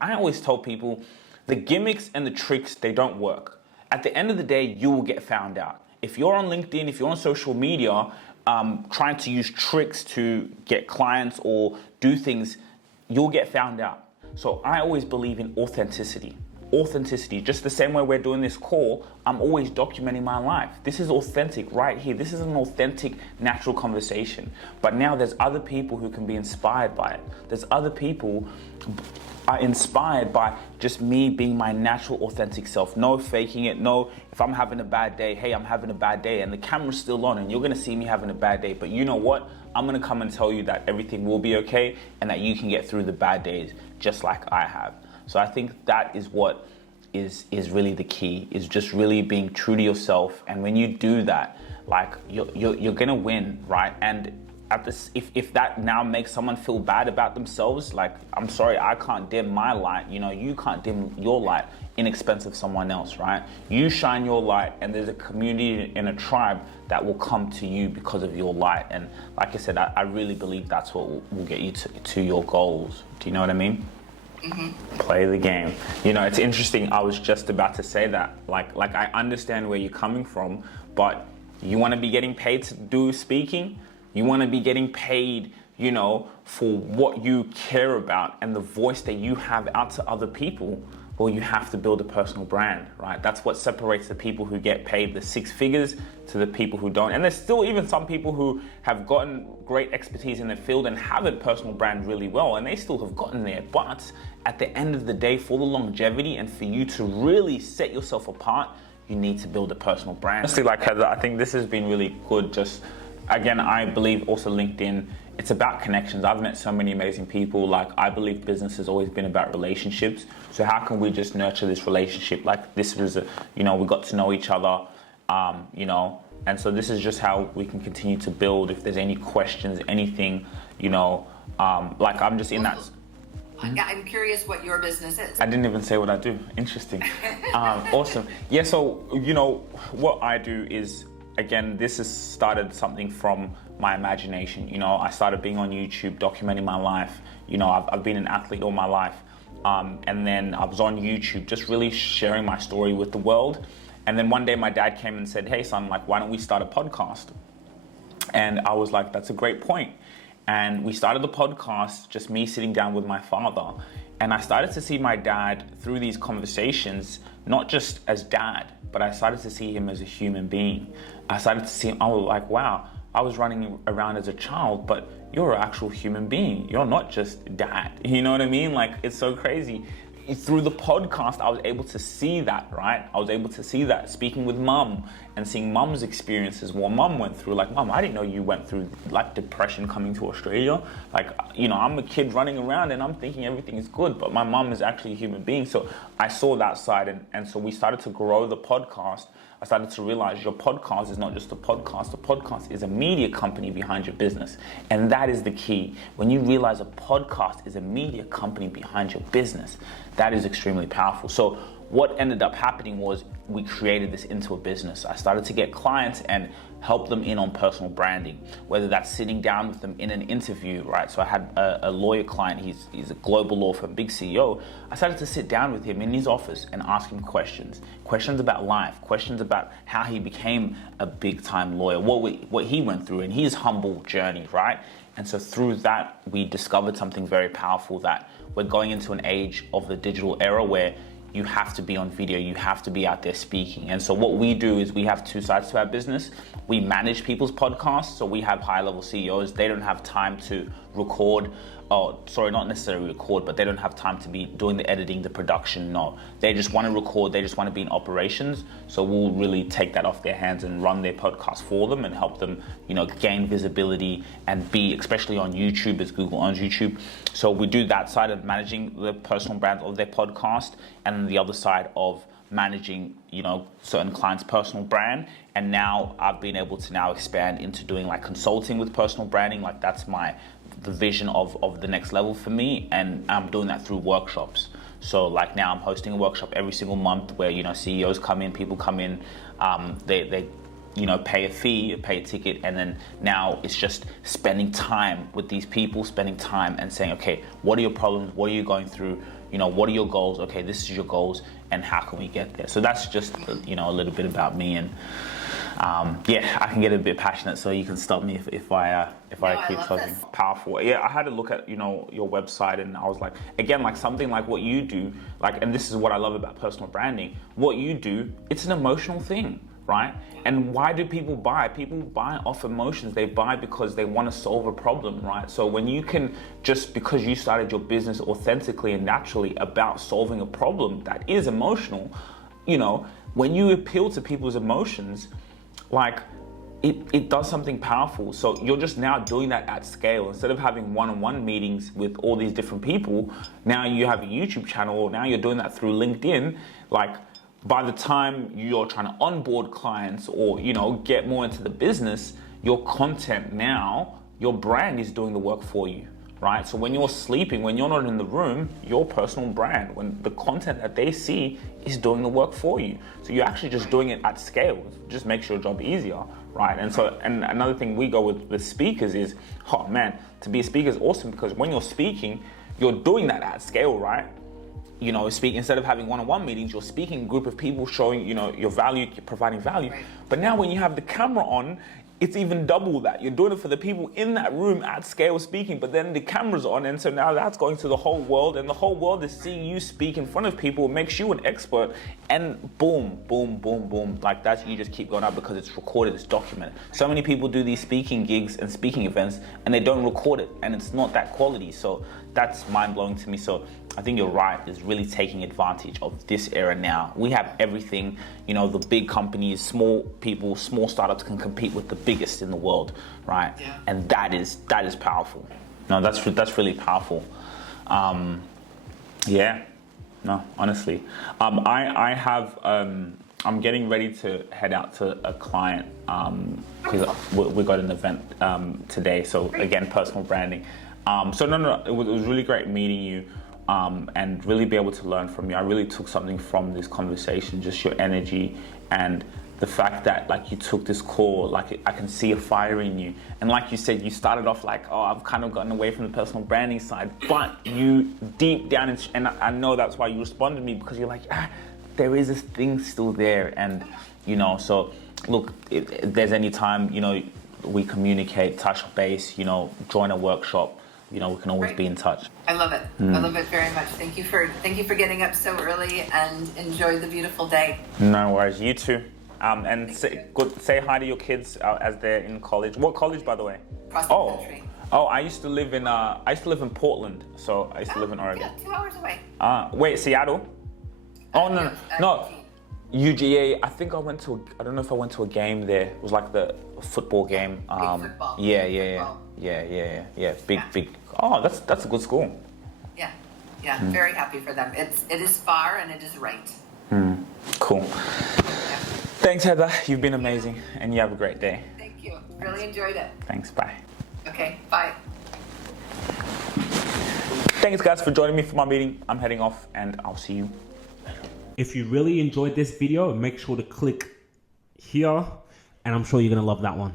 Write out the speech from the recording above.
I always tell people the gimmicks and the tricks, they don't work. At the end of the day, you will get found out. If you're on LinkedIn, if you're on social media, trying to use tricks to get clients or do things, you'll get found out. So I always believe in authenticity. Authenticity, just the same way we're doing this call, I'm always documenting my life. This is authentic right here. This is an authentic, natural conversation. But now there's other people who can be inspired by it. There's other people are inspired by just me being my natural, authentic self. No faking it. No, if I'm having a bad day, hey, I'm having a bad day, and the camera's still on and you're gonna see me having a bad day. But you know what? I'm gonna come and tell you that everything will be okay and that you can get through the bad days just like I have. So I think that is what is really the key, is just really being true to yourself. And when you do that, like you're gonna win, right? And at this, if that now makes someone feel bad about themselves, like, I'm sorry, I can't dim my light. You know, you can't dim your light in expense of someone else, right? You shine your light, and there's a community and a tribe that will come to you because of your light. And like I said, I really believe that's what will get you to your goals. Do you know what I mean? Mm-hmm. Play the game. You know, it's interesting. I was just about to say that. Like I understand where you're coming from, but you want to be getting paid to do speaking. You want to be getting paid, you know, for what you care about and the voice that you have out to other people. Well, you have to build a personal brand, right? That's what separates the people who get paid the six figures to the people who don't. And there's still even some people who have gotten great expertise in their field and have a personal brand really well, and they still have gotten there. But at the end of the day, for the longevity and for you to really set yourself apart, you need to build a personal brand. Honestly, like Heather, I think this has been really good. Just, again, I believe also LinkedIn, it's about connections. I've met so many amazing people. Like, I believe business has always been about relationships. So how can we just nurture this relationship? Like, this was, we got to know each other, and so this is just how we can continue to build. If there's any questions, anything, like, I'm just in that. I'm curious what your business is. I didn't even say what I do. Interesting. Awesome. Yeah, so, what I do is, again, this has started something from my imagination. I started being on YouTube, documenting my life. I've been an athlete all my life. And then I was on YouTube, just really sharing my story with the world. And then one day my dad came and said, hey son, like, why don't we start a podcast? And I was like, that's a great point. And we started the podcast, just me sitting down with my father. And I started to see my dad through these conversations, not just as dad, but I started to see him as a human being. I started to see him, I was like, wow, I was running around as a child, but you're an actual human being. You're not just dad. You know what I mean? Like, it's so crazy. Through the podcast, I was able to see that, right? I was able to see that, speaking with mum and seeing mum's experiences, what mum went through. Like, mum, I didn't know you went through like depression coming to Australia. Like, I'm a kid running around and I'm thinking everything is good, but my mum is actually a human being. So I saw that side, and so we started to grow the podcast. I started to realize your podcast is not just a podcast. The podcast is a media company behind your business. And that is the key. When you realize a podcast is a media company behind your business, that is extremely powerful. So what ended up happening was we created this into a business. I started to get clients and help them in on personal branding, whether that's sitting down with them in an interview, right? So I had a lawyer client, he's a global law firm, big CEO. I started to sit down with him in his office and ask him questions about life, questions about how he became a big time lawyer, what he went through in his humble journey, right? And so through that, we discovered something very powerful, that we're going into an age of the digital era where you have to be on video, you have to be out there speaking. And so what we do is we have two sides to our business. We manage people's podcasts. So we have high-level CEOs. They don't have time to record, not necessarily record, but they don't have time to be doing the editing, the production. No, they just want to record. They just want to be in operations. So we'll really take that off their hands and run their podcast for them and help them, gain visibility and be, especially on YouTube, as Google owns YouTube. So we do that side of managing the personal brand of their podcast, and the other side of managing, certain clients' personal brand. And now I've been able to now expand into doing like consulting with personal branding. Like, that's the vision of the next level for me. And I'm doing that through workshops. So like now I'm hosting a workshop every single month where, CEOs come in, people come in, they pay a fee, pay a ticket, and then now it's just spending time with these people, spending time and saying, okay, what are your problems? What are you going through? You know, what are your goals? Okay, this is your goals, and how can we get there? So that's just, you know, a little bit about me. And yeah, I can get a bit passionate, so you can stop me if I keep talking. This. Powerful. Yeah, I had to look at, you know, your website, and I was like, again, like something like what you do, like, and this is what I love about personal branding. What you do, it's an emotional thing, right? And why do people buy? People buy off emotions. They buy because they want to solve a problem, right? So when you can, just because you started your business authentically and naturally about solving a problem that is emotional, you know, when you appeal to people's emotions, like, it does something powerful. So you're just now doing that at scale. Instead of having one-on-one meetings with all these different people, now you have a YouTube channel, or now you're doing that through LinkedIn. Like, by the time you're trying to onboard clients or, you know, get more into the business, your content now, your brand is doing the work for you, right? So when you're sleeping, when you're not in the room, your personal brand, when the content that they see is doing the work for you. So you're actually just doing it at scale. It just makes your job easier, right? And so, and another thing we go with speakers is, oh man, to be a speaker is awesome, because when you're speaking, you're doing that at scale, right? You know, instead of having one-on-one meetings, you're speaking a group of people, showing, you know, your value, you're providing value. Right. But now when you have the camera on, it's even double that. You're doing it for the people in that room at scale speaking, but then the camera's on, and so now that's going to the whole world, and the whole world is seeing you speak in front of people. It makes you an expert, and boom, boom, boom, boom. Like, that, you just keep going up because it's recorded, it's documented. So many people do these speaking gigs and speaking events, and they don't record it, and it's not that quality. So that's mind-blowing to me. So I think you're right, is really taking advantage of this era now. We have everything, you know, the big companies, small people, small startups can compete with the biggest in the world, right? Yeah. And that is powerful. No, that's really powerful. Yeah, no, honestly. I have, I'm getting ready to head out to a client, because we got an event today. So again, personal branding. So no, it was really great meeting you. And really be able to learn from you. I really took something from this conversation, just your energy and the fact that, like, you took this call, like, I can see a fire in you. And like you said, you started off like, oh, I've kind of gotten away from the personal branding side, but you deep down, and I know that's why you responded to me, because you're like, there is this thing still there. And, you know, so look, if there's any time, you know, we communicate, touch base, you know, join a workshop, you know, we can always be in touch. I love it. I love it very much. Thank you for getting up so early, and enjoy the beautiful day. No worries. You too. And say hi to your kids as they're in college. What college, by the way? Across the country. Oh, I used to live in Portland. So I used to live in Oregon. Yeah, 2 hours away. Wait, Seattle? Oh no. UGA. I think I don't know if I went to a game there. It was like the football game. Big football. Yeah. Big. Oh, that's a good school. Yeah. Very happy for them. It is far, and it is right. Cool. Yeah. Thanks, Heather. You've been amazing, and you have a great day. Thank you. Really enjoyed it. Thanks. Bye. Okay. Bye. Thanks, guys, for joining me for my meeting. I'm heading off, and I'll see you. If you really enjoyed this video, make sure to click here, and I'm sure you're gonna love that one.